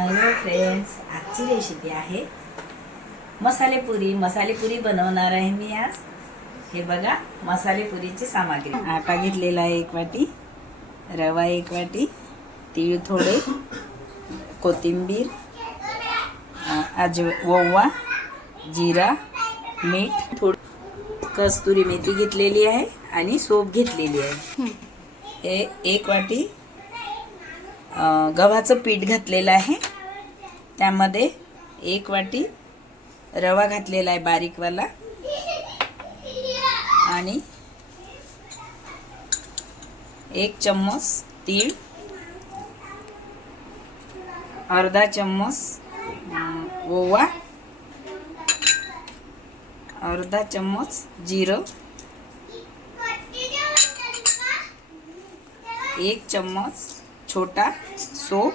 Hello friends आजची recipe आहे मसाले पुरी मसाले पुरी बनवणार आहे मी आज. हे बघा मसाले पुरीची सामग्री. आटा घेतलेला आहे एक वाटी रवा एक वाटी तीळ थोडे कोथिंबीर अजव ओवा जिरा मीठ थोडी कस्तुरी मेथी घेतलेली आहे आणि सोप घेतलेली आहे. हे एक वाटी गव्हाचं पीठ घातलेलं आहे. त्यामध्ये एक वाटी रवा घातलेला आहे बारीकवाला. आणि एक चम्मच तीळ अर्धा चम्मच ओवा अर्धा चम्मच जिरं एक चम्मच छोटा सोप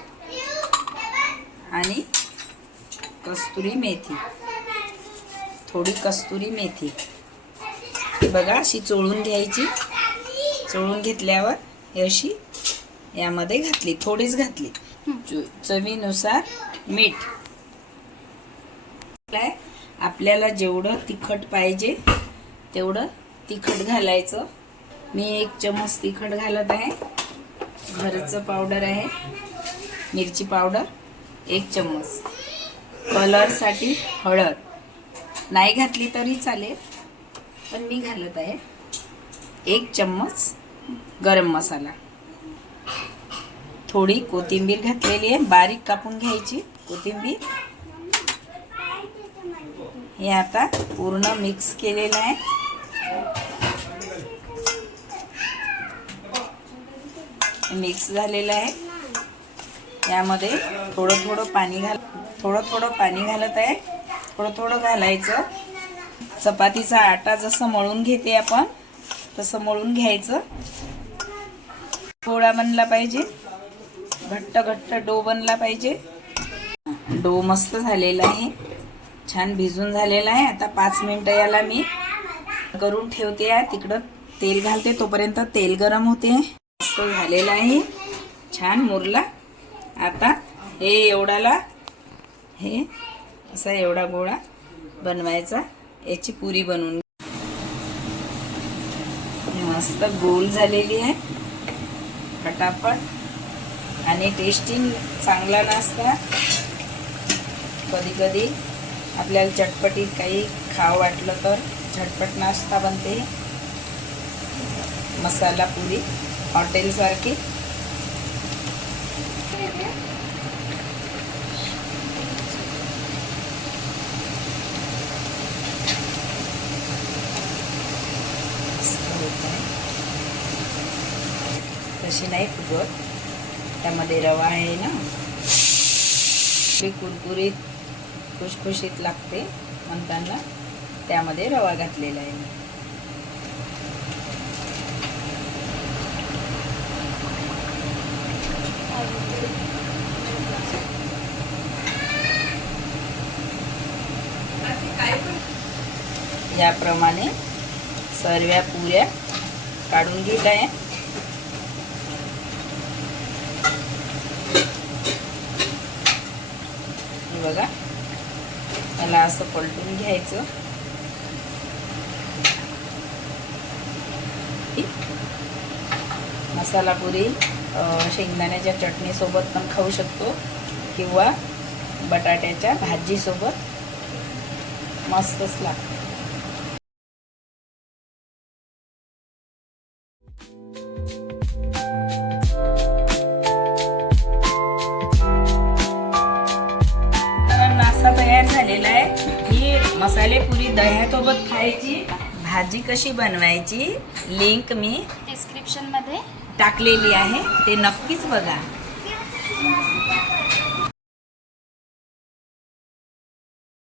आणि कस्तुरी मेथी. थोडी कस्तुरी मेथी. ही बघा अशी चोळून घ्यायची. चोळून घेतल्यावर ही अशी यामध्ये घातली थोडीच घातली. चवीनुसार मीठ. काय? आपल्याला जेवढं तिखट पाहिजे तेवढं तिखट घालायचं. मी एक चमच तिखट घालत आहे. घरचं पावडर आहे. मिरची पावडर एक चम्मच. कलरसाठी हळद. नाही घातली तरी चालेल पण मी घालत आहे. एक चम्मच गरम मसाला. थोडी कोथिंबीर घातलेली आहे बारीक कापून घ्यायची कोथिंबीर. हे आता पूर्ण मिक्स केलेलं आहे. मिक्स झालेलं आहे. यामध्ये थोडं थोडं पाणी घाल थोडं थोडं पाणी घालत आहे. थोडं थोडं घालायचं. चपातीचा आटा जसं मळून घेते आपण तसं मळून घ्यायचं. पोळा बनला पाहिजे. घट्ट घट्ट डो बनला पाहिजे. डो मस्त झालेला आहे. छान भिजून झालेला आहे. आता पाच मिनटं याला मी करून ठेवते. आहे तिकडं तेल घालते तोपर्यंत तेल गरम होते. मस्त झालेला आहे. छान मुरला. आता हे एवढाला हे असा एवढा गोळा बनवायचा. याची पुरी बनवून मस्त गोल झालेली आहे. फटाफट. आणि टेस्टिंग चांगला नाश्ता. कधी कधी आपल्याला चटपटीत काही खावं वाटलं तर झटपट नाश्ता बनते. मसाला पुरी. हॉटेलसारखी तशी नाही फुगत त्यामध्ये रवा आहे ना. ते कुरकुरीत खुशखुशीत लागते म्हणताना त्यामध्ये रवा घातलेला आहे याप्रमाणे सर्व पुऱ्या काढून घेत आहे बघा त्याला असं पलटून घ्यायचं. मसाला पुरी शेंगदाण्याच्या चटणीसोबत पण खाऊ शकतो किंवा बटाट्याच्या भाजीसोबत. मस्तच लागतो. नाश्ता तयार झालेला आहे. ही मसाले पुरी दह्यासोबत खायची. भाजी कशी बनवायची लिंक मी डिस्क्रिप्शनमध्ये टाकलेली आहे. ते नक्कीच बघा.